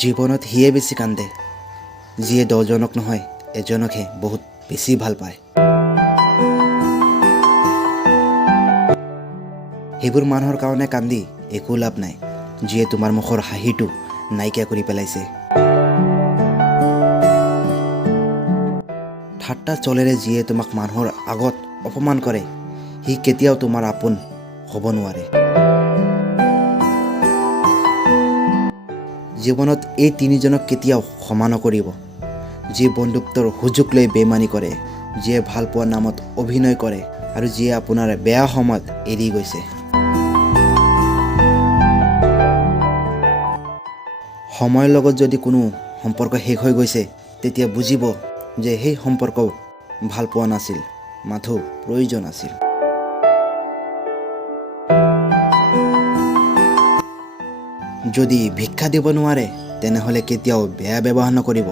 জীৱনত সিয়ে বেছি কান্দে যিয়ে দহজনক নহয় এজনকহে বহুত বেছি ভাল পায়। সেইবোৰ মানুহৰ কাৰণে কান্দি একো লাভ নাই যিয়ে তোমাৰ মুখৰ হাঁহিটো নাইকিয়া কৰি পেলাইছে। ঠাট্টা চলেৰে যিয়ে তোমাক মানুহৰ আগত অপমান কৰে সি কেতিয়াও তোমাৰ আপোন হ'ব নোৱাৰে। জীৱনত এই তিনিজনক কেতিয়াও ক্ষমা নকৰিব। যিয়ে বন্ধুত্বৰ সুযোগ লৈ বেইমানি কৰে, যিয়ে ভাল পোৱাৰ নামত অভিনয় কৰে আৰু যিয়ে আপোনাৰ বেয়া সময়ত এৰি গৈছে। সময়ৰ লগত যদি কোনো সম্পৰ্ক শেষ হৈ গৈছে তেতিয়া বুজিব যে সেই সম্পৰ্ক ভাল পোৱা নাছিল, মাথো প্ৰয়োজন আছিল। যদি ভিক্ষা দিব নোৱাৰে তেনেহ'লে কেতিয়াও বেয়া ব্যৱহাৰ নকৰিব।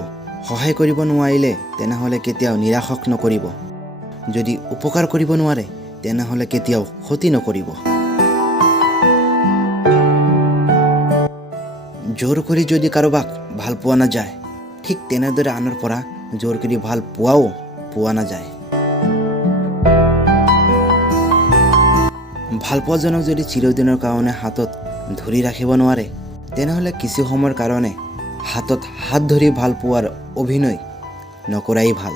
সহায় কৰিব নোৱাৰিলে তেনেহ'লে কেতিয়াও নিৰাশক নকৰিব। যদি উপকাৰ কৰিব নোৱাৰে তেনেহ'লে কেতিয়াও ক্ষতি নকৰিব। জোৰ কৰি যদি কাৰোবাক ভাল পোৱা নাযায় ঠিক তেনেদৰে আনৰ পৰা জোৰ কৰি ভাল পোৱা নাযায়। ভালপোৱাজনক যদি চিৰদিনৰ কাৰণে হাতত ধৰি ৰাখিব নোৱাৰে তেনেহ'লে কিছু সময়ৰ কাৰণে হাতত হাত ধৰি ভাল পোৱাৰ অভিনয় নকৰাই ভাল।